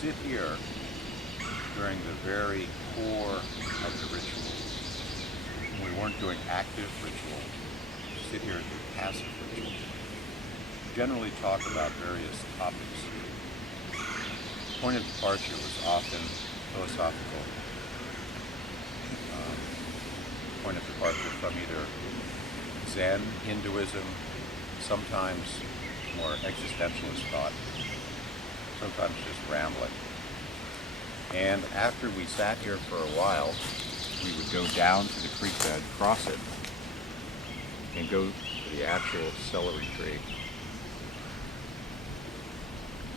sit here during the very core of the ritual. We weren't doing active ritual. Sit here and do passive ritual. Generally talk about various topics. Point of departure was often philosophical. Point of departure from either Zen, Hinduism, sometimes more existentialist thought, sometimes just rambling. And after we sat here for a while, we would go down to the creek bed, cross it, and go to the actual celery tree.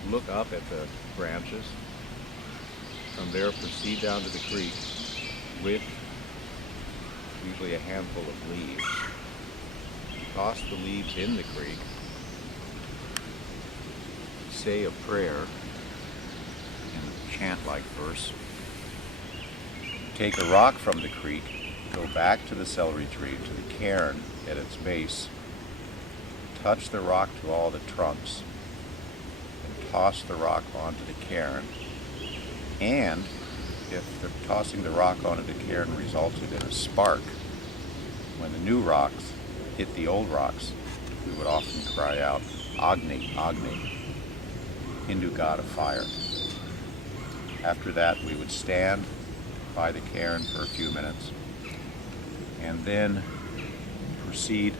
Look up at the branches. From there, proceed down to the creek with usually a handful of leaves. Toss the leaves in the creek. Say a prayer in a chant-like verse. Take a rock from the creek, go back to the celery tree, to the cairn at its base, touch the rock to all the trunks, and toss the rock onto the cairn. And if tossing the rock onto the cairn resulted in a spark, when the new rocks hit the old rocks, we would often cry out, Agni, Agni, Hindu god of fire. After that, we would stand by the cairn for a few minutes and then proceed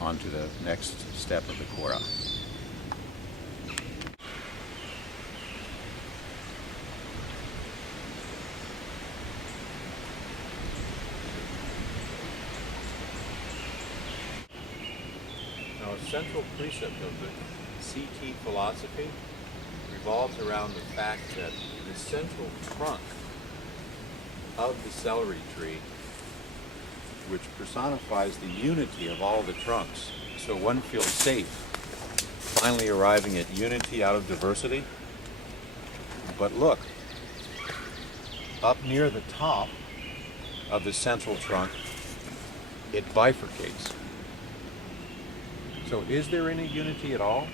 on to the next step of the Kora. Now, a central precept of the CT philosophy revolves around the fact that the central trunk of the celery tree, which personifies the unity of all the trunks, so one feels safe finally arriving at unity out of diversity. But look, up near the top of the central trunk, it bifurcates. So is there any unity at all?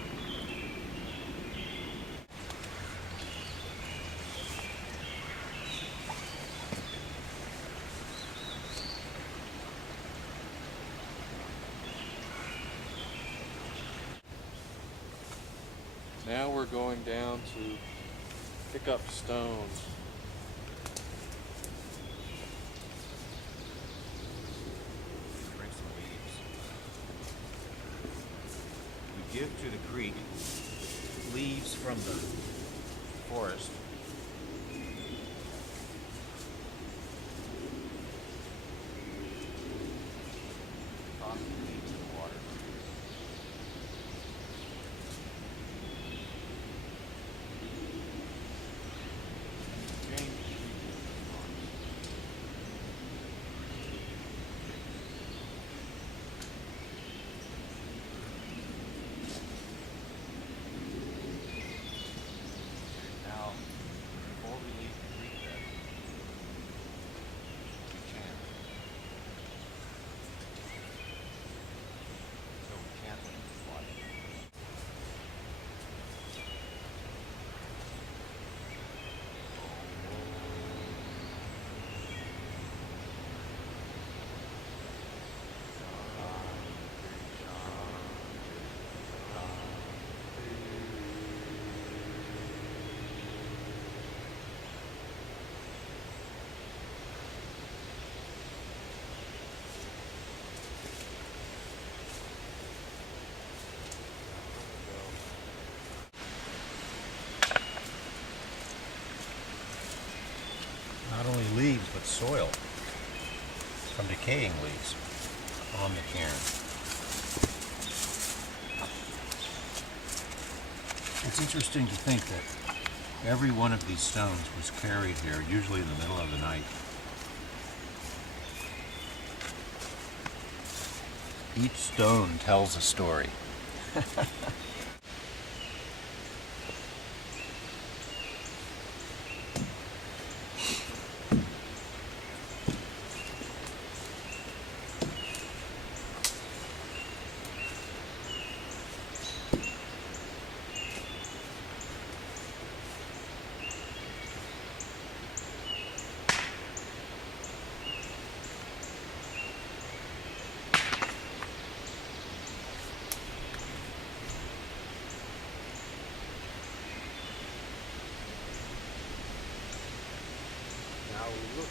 Now we're going down to pick up stones. Bring some leaves. We give to the creek leaves from the forest. Toss the leaves in the water. Now, before we leave the creek bed, we chant. So we chant in the water. Not only leaves, but soil from decaying leaves on the cairn. It's interesting to think that every one of these stones was carried here, usually in the middle of the night. Each stone tells a story.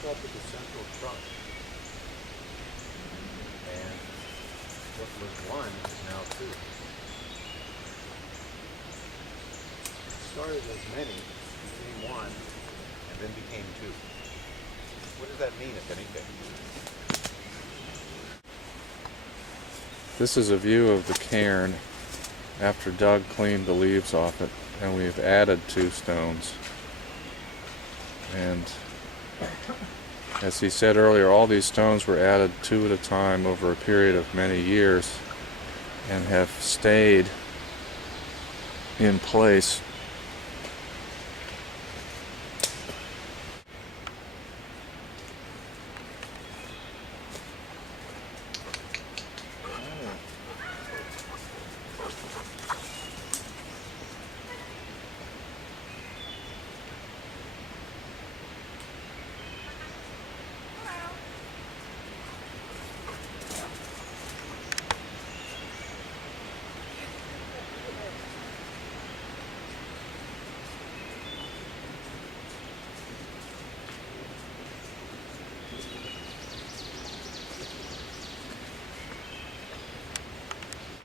up at the central trunk. And what was one is now two. It started as many, became one, and then became two. What does that mean, if anything? This is a view of the cairn after Doug cleaned the leaves off it, and we've added 2 stones. And as he said earlier, all these stones were added 2 at a time over a period of many years and have stayed in place